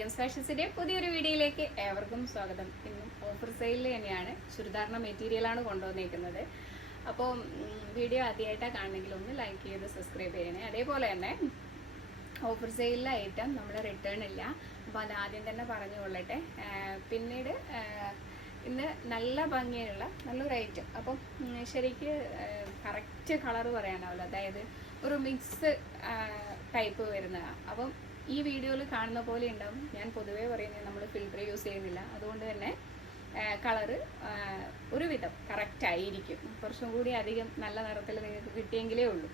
Dragons ഫാഷൻസിന്റെ പുതിയൊരു വീഡിയോയിലേക്ക് ഏവർക്കും സ്വാഗതം. ഇന്നും ഓഫർ സെയിലിൽ തന്നെയാണ് ചുരിദാറിന്റെ മെറ്റീരിയലാണ് കൊണ്ടുവന്നിരിക്കുന്നത് അപ്പോൾ വീഡിയോ ആദ്യമായിട്ടാണ് കാണണമെങ്കിൽ ഒന്ന് ലൈക്ക് ചെയ്ത് സബ്സ്ക്രൈബ് ചെയ്യണേ. അതേപോലെ തന്നെ ഓഫർ സെയിലിലെ ഐറ്റം നമ്മൾ റിട്ടേൺ ഇല്ല. അപ്പോൾ അത് ആദ്യം തന്നെ പറഞ്ഞു കൊള്ളട്ടെ പിന്നീട് ഇന്ന് നല്ല ഭംഗിയുള്ള നല്ലൊരു ഐറ്റം അപ്പം ശരിക്ക് കറക്റ്റ് കളർ പറയാനാവില്ല. അതായത് ഒരു മിക്സ് ടൈപ്പ് വരുന്നതാണ് അപ്പം ഈ വീഡിയോയിൽ കാണുന്ന പോലെ ഉണ്ടാവും. ഞാൻ പൊതുവേ പറയുന്നത് നമ്മൾ ഫിൽറ്റർ യൂസ് ചെയ്യുന്നില്ല. അതുകൊണ്ട് തന്നെ കളറ് ഒരുവിധം കറക്റ്റ് ആയിരിക്കും. കുറച്ചും കൂടി അധികം നല്ല നിറത്തിൽ നിങ്ങൾക്ക് കിട്ടിയെങ്കിലേ ഉള്ളൂ.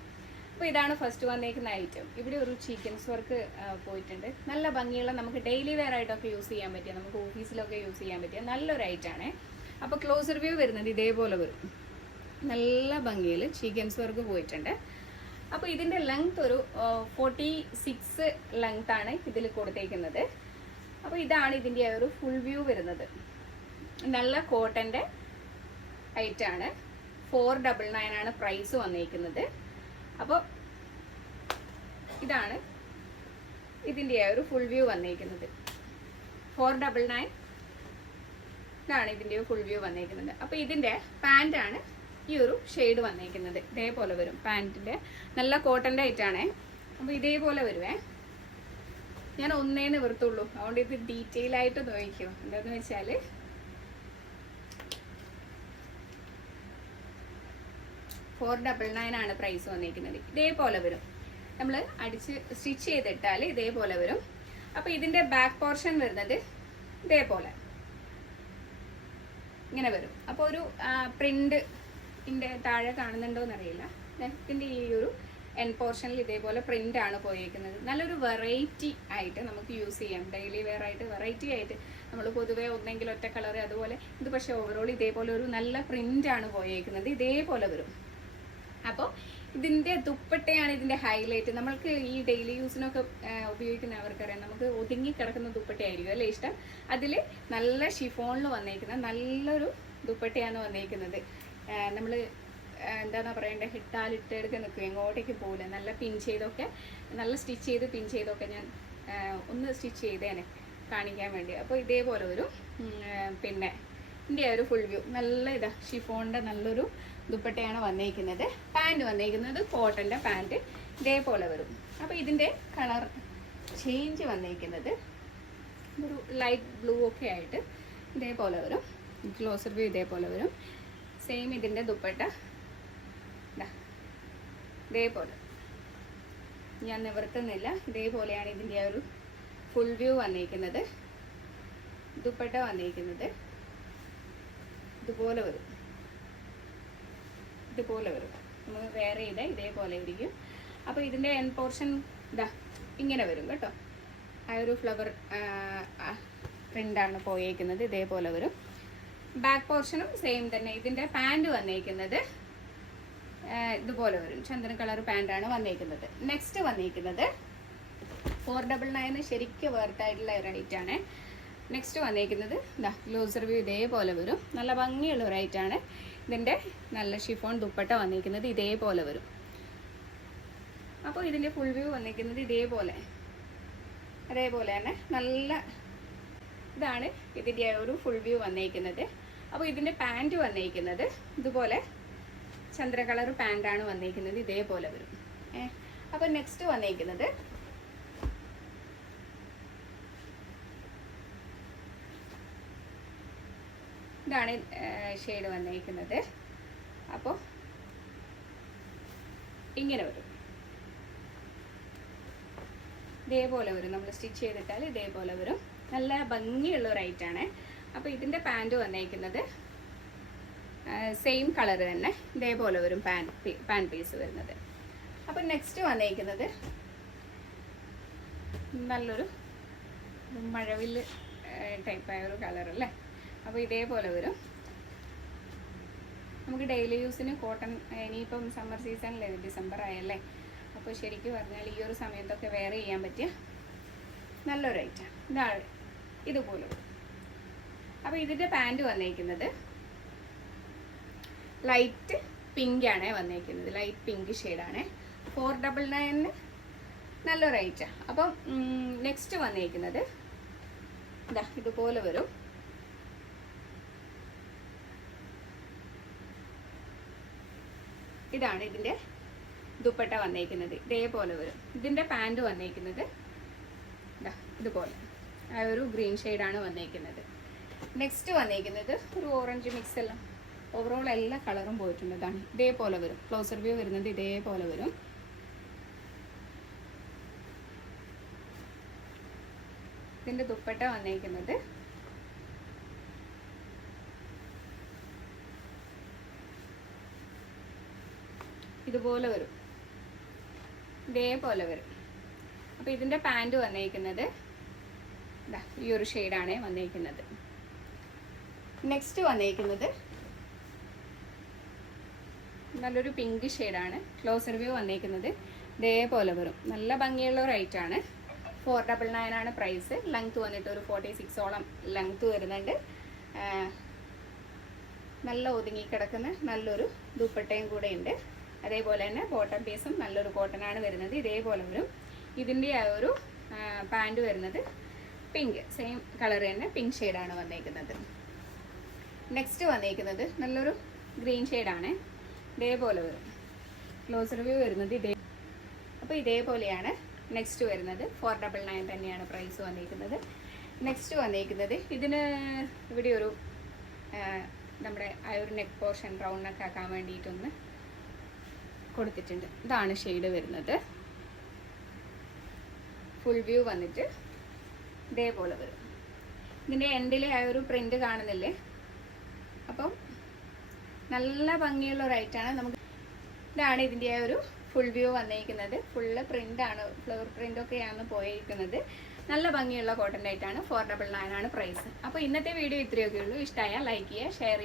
അപ്പോൾ ഇതാണ് ഫസ്റ്റ് വന്നേക്കുന്ന ഐറ്റം ഇവിടെ ഒരു ചിക്കൻസ് വർക്ക് പോയിട്ടുണ്ട്. നല്ല ഭംഗിയുള്ള നമുക്ക് ഡെയിലി വെയർ ആയിട്ടൊക്കെ യൂസ് ചെയ്യാൻ പറ്റിയ നമുക്ക് ഓഫീസിലൊക്കെ യൂസ് ചെയ്യാൻ പറ്റിയ നല്ലൊരു ഐറ്റാണ് അപ്പോൾ ക്ലോസർ വ്യൂ വരുന്നത് ഇതേപോലെ വരും. നല്ല ഭംഗിയിൽ ചിക്കൻസ് വർക്ക് പോയിട്ടുണ്ട്. അപ്പോൾ ഇതിന്റെ ലെങ്ത് ഒരു ഫോർട്ടി സിക്സ് ലെങ്ത് ആണ് ഇതിൽ കൊടുത്തേക്കുന്നത്. അപ്പോൾ ഇതാണ് ഇതിന്റെ ഒരു ഫുൾ വ്യൂ വരുന്നത്. നല്ല കോട്ടന്റെ ഐറ്റാണ് ഫോർ ഡബിൾ നയൻ ആണ് പ്രൈസ് വന്നേക്കുന്നത്. അപ്പോൾ ഇതാണ് ഇതിന്റെ ഒരു ഫുൾ വ്യൂ വന്നേക്കുന്നത്. ഫോർ ഡബിൾ നയൻ ഇതാണ് ഇതിന്റെ ഫുൾ വ്യൂ വന്നേക്കുന്നത്. അപ്പോൾ ഇതിന്റെ പാന്റാണ് ഈ ഒരു ഷെയ്ഡ് വന്നേക്കുന്നത്. ഇതേപോലെ വരും. പാന്റിന്റെ നല്ല കോട്ടന്റെ ആയിട്ടാണേ അപ്പോൾ ഇതേപോലെ വരുവേ. ഞാൻ ഒന്നേ നിവർത്തുള്ളൂ അതുകൊണ്ട് ഇത് ഡീറ്റെയിൽ ആയിട്ട് നോക്കിക്കും. എന്താന്ന് വെച്ചാൽ ഫോർ ഡബിൾ നയൻ ആണ് പ്രൈസ് വന്നിരിക്കുന്നത് ഇതേപോലെ വരും. നമ്മൾ അടിച്ച് സ്റ്റിച്ച് ചെയ്തിട്ടാൽ ഇതേപോലെ വരും. അപ്പോൾ ഇതിന്റെ ബാക്ക് പോർഷൻ വരുന്നത് ഇതേപോലെ. ഇങ്ങനെ വരും. അപ്പോൾ ഒരു പ്രിന്റ് ഇതിന്റെ താഴെ കാണുന്നുണ്ടോ എന്നറിയില്ല നെക്കിന്റെ ഈ ഒരു എൻ പോർഷനിൽ ഇതേപോലെ പ്രിന്റ് ആണ് പോയേക്കുന്നത്. നല്ലൊരു വെറൈറ്റി ആയിട്ട് നമുക്ക് യൂസ് ചെയ്യാം. ഡെയിലി വെയർ ആയിട്ട് വെറൈറ്റി ആയിട്ട് നമ്മൾ പൊതുവെ ഒന്നെങ്കിൽ ഒറ്റ കളർ അതുപോലെ ഇത് പക്ഷേ ഓവറോൾ ഇതേപോലെ ഒരു നല്ല പ്രിന്റ് ആണ് പോയേക്കുന്നത്. ഇതേപോലെ വരും. അപ്പോൾ ഇതിന്റെ ദുപ്പട്ടയാണ് ഇതിന്റെ ഹൈലൈറ്റ് നമ്മൾക്ക് ഈ ഡെയിലി യൂസിനൊക്കെ ഉപയോഗിക്കുന്ന അവർക്കറിയാം. നമുക്ക് ഒതുങ്ങി കിടക്കുന്ന ദുപ്പട്ടയായിരിക്കും അല്ലേ ഇഷ്ടം? അതിൽ നല്ല ഷിഫോണിൽ വന്നേക്കുന്ന നല്ലൊരു ദുപ്പട്ടയാണ് വന്നേക്കുന്നത്. നമ്മൾ എന്താണ് പറയേണ്ടത് ഹിട്ടാലിട്ട് എടുക്കാൻ നിൽക്കും. എങ്ങോട്ടേക്ക് പോകില്ല നല്ല പിൻ ചെയ്തൊക്കെ നല്ല സ്റ്റിച്ച് ചെയ്ത് പിൻ ചെയ്തൊക്കെ ഞാൻ ഒന്ന് സ്റ്റിച്ച് ചെയ്തേനെ കാണിക്കാൻ വേണ്ടി. അപ്പോൾ ഇതേപോലെ ഒരു പിന്നെ ഇതിന്റെ ഒരു ഫുൾ വ്യൂ നല്ല ഇതാ ഷിഫോണിന്റെ നല്ലൊരു ദുപ്പട്ടയാണ് വന്നേക്കുന്നത്. പാന്റ് വന്നേക്കുന്നത് കോട്ടന്റെ പാന്റ് ഇതേപോലെ വരും. അപ്പോൾ ഇതിന്റെ കളർ ചേഞ്ച് വന്നേക്കുന്നത് ഒരു ലൈറ്റ് ബ്ലൂ ഒക്കെ ആയിട്ട് ഇതേപോലെ വരും. ക്ലോസർ വ്യൂ ഇതേപോലെ വരും. സെയിം ഇതിന്റെ ദുപ്പട്ട. ഇതേപോലെ. ഞാൻ നിവർത്തുന്നില്ല. ഇതേപോലെയാണ് ഇതിന്റെ ഒരു ഫുൾ വ്യൂ വന്നിരിക്കുന്നത് ദുപ്പട്ട വന്നിരിക്കുന്നത് ഇതുപോലെ വരും. ഇതുപോലെ വരും. നമുക്ക് വേറെ ചെയ്ത ഇതേപോലെ ഇരിക്കും. അപ്പോൾ ഇതിന്റെ എൻ പോർഷൻ ഇതാ ഇങ്ങനെ വരും കേട്ടോ. ആ ഒരു ഫ്ലവർ പ്രിന്റാണ് പോയേക്കുന്നത്. ഇതേപോലെ വരും. ബാക്ക് പോർഷനും സെയിം തന്നെ. ഇതിന്റെ പാന്റ് വന്നേക്കുന്നത് ഇതുപോലെ വരും. ചന്ദന കളർ പാന്റാണ് വന്നേക്കുന്നത്. നെക്സ്റ്റ് വന്നേക്കുന്നത് ഫോർ ഡബിൾ നയന് ശരിക്കും വേർത്തായിട്ടുള്ള ഒരു റേറ്റ് ആണ്. നെക്സ്റ്റ് വന്നേക്കുന്നത് ഇതാ ഗ്ലോസ് വ്യൂ ഇതേപോലെ വരും. നല്ല ഭംഗിയുള്ള ഒരു ഐറ്റാണ് ഇതിന്റെ നല്ല ഷിഫോൺ ദുപ്പട്ട വന്നിരിക്കുന്നത് ഇതേപോലെ വരും. അപ്പോൾ ഇതിന്റെ ഫുൾ വ്യൂ വന്നിരിക്കുന്നത് ഇതേപോലെ. അതേപോലെ തന്നെ നല്ല ഇതാണ് ഇതിന്റെ ഒരു ഫുൾ വ്യൂ വന്നിരിക്കുന്നത് അപ്പോൾ ഇതിന്റെ പാന്റ് വന്നിരിക്കുന്നത് ഇതുപോലെ ചന്ദ്ര കളർ പാന്റാണ് വന്നിരിക്കുന്നത് ഇതേപോലെ വരും. ഏ അപ്പോൾ നെക്സ്റ്റ് വന്നിരിക്കുന്നത് ഇതാണ് ഷെയ്ഡ് വന്നിരിക്കുന്നത് അപ്പോൾ ഇങ്ങനെ വരും. ഇതേപോലെ വരും. നമ്മൾ സ്റ്റിച്ച് ചെയ്തിട്ടാൽ ഇതേപോലെ വരും. നല്ല ഭംഗിയുള്ള ഒരു ഐറ്റാണ് അപ്പോൾ ഇതിന്റെ പാന്റ് വന്നേക്കുന്നത് സെയിം കളർ തന്നെ ഇതേപോലെ വരും പാൻ പാൻ പീസ് വരുന്നത്. അപ്പോൾ നെക്സ്റ്റ് വന്നേക്കുന്നത് നല്ലൊരു മഴവില്ല് ടൈപ്പായ ഒരു കളർ അല്ലേ? അപ്പോൾ ഇതേപോലെ വരും. നമുക്ക് ഡെയിലി യൂസിന് കോട്ടൺ ഇനിയിപ്പം സമ്മർ സീസണല്ലേ ഡിസംബർ ആയല്ലേ? അപ്പോൾ ശരിക്കും പറഞ്ഞാൽ ഈ ഒരു സമയത്തൊക്കെ വെയർ ചെയ്യാൻ പറ്റിയ നല്ലൊരു ഐറ്റം ഇതാണ് ഇതുപോലെ. അപ്പോൾ ഇതിന്റെ പാന്റ് വന്നേക്കുന്നത് ലൈറ്റ് പിങ്ക് ആണ് വന്നേക്കുന്നത്. ലൈറ്റ് പിങ്ക് ഷെയ്ഡാണ് ഫോർ ഡബിൾ നയനിന് നല്ല റേറ്റാണ് അപ്പം നെക്സ്റ്റ് വന്നേക്കുന്നത് ഇതാ ഇതുപോലെ വരും. ഇതാണ് ഇതിന്റെ ദുപ്പട്ട വന്നേക്കുന്നത്. ഇതേപോലെ വരും. ഇതിന്റെ പാന്റ് വന്നേക്കുന്നത് ഇതാ ഇതുപോലെ. ആ ഒരു ഗ്രീൻ ഷെയ്ഡാണ് വന്നേക്കുന്നത്. നെക്സ്റ്റ് വന്നിരിക്കുന്നത് ഒരു ഓറഞ്ച് മിക്സ് എല്ലാം ഓവറോൾ എല്ലാ കളറും പോയിട്ടുണ്ട്. ഇതാണ് ഇതേപോലെ വരും. ക്ലോസർ വ്യൂ വരുന്നത് ഇതേപോലെ വരും. ഇതിന്റെ ദുപ്പട്ട വന്നിരിക്കുന്നത് ഇതുപോലെ വരും. ഇതേപോലെ വരും. അപ്പോൾ ഇതിന്റെ പാന്റ് വന്നിരിക്കുന്നത് ഈ ഒരു ഷെയ്ഡാണ് വന്നേക്കുന്നത്. നെക്സ്റ്റ് വന്നേക്കുന്നത്. നല്ലൊരു പിങ്ക് ഷെയ്ഡാണ് ക്ലോസർ വ്യൂ വന്നേക്കുന്നത്. ഇതേപോലെ വരും നല്ല ഭംഗിയുള്ള ഐറ്റം ആണ്. ഫോർ ഡബിൾ നയൻ ആണ് പ്രൈസ് ലെങ്ത് വന്നിട്ട് ഒരു ഫോർട്ടി സിക്സോളം ലെങ്ത് വരുന്നുണ്ട്. നല്ല ഒതുങ്ങി കിടക്കുന്ന നല്ലൊരു ദുപ്പട്ടയും കൂടെ ഉണ്ട്. അതേപോലെ തന്നെ ബോട്ടം പീസും നല്ലൊരു കോട്ടൺ ആണ് വരുന്നത്. ഇതേപോലെ വരും ഇതിന്റെ ആ ഒരു പാന്റ് വരുന്നത് പിങ്ക് സെയിം കളർ തന്നെ പിങ്ക് ഷെയ്ഡാണ് വന്നേക്കുന്നത്. നെക്സ്റ്റ് വന്നിരിക്കുന്നത് നല്ലൊരു ഗ്രീൻ ഷെയ്ഡാണ് ഇതേപോലെ വരും. ക്ലോസർ വ്യൂ വരുന്നത് ഇതേ അപ്പോൾ ഇതേപോലെയാണ് നെക്സ്റ്റ് വരുന്നത്. ഫോർ ഡബിൾ നയൻ തന്നെയാണ് പ്രൈസ് വന്നിരിക്കുന്നത് നെക്സ്റ്റ് വന്നിരിക്കുന്നത് ഇതിന് ഇവിടെ ഒരു നമ്മുടെ ആ ഒരു നെക്ക് പോർഷൻ റൗണ്ട് നെക്ക് ആക്കാൻ വേണ്ടിയിട്ടൊന്ന് കൊടുത്തിട്ടുണ്ട്. ഇതാണ് ഷെയ്ഡ് വരുന്നത്. ഫുൾ വ്യൂ വന്നിട്ട് ഇതേപോലെ വരും. ഇതിന്റെ എൻഡിലെ ആ ഒരു പ്രിന്റ് കാണുന്നില്ലേ? അപ്പം നല്ല ഭംഗിയുള്ള ഒരു നമുക്ക് ഇതാണ് ഇതിന്റെ ഒരു ഫുൾ വ്യൂ വന്നിരിക്കുന്നത് ഫുള്ള് പ്രിന്റാണ് ഫ്ലവർ പ്രിന്റൊക്കെയാണ് പോയിരിക്കുന്നത് നല്ല ഭംഗിയുള്ള കോട്ടൺ ആയിട്ടാണ് ഫോർ ഡബിൾ നയൻ ആണ് പ്രൈസ് അപ്പോൾ ഇന്നത്തെ വീഡിയോ ഇത്രയൊക്കെ ഉള്ളൂ. ഇഷ്ടമായാൽ ലൈക്ക് ചെയ്യുക ഷെയർ ചെയ്യുക.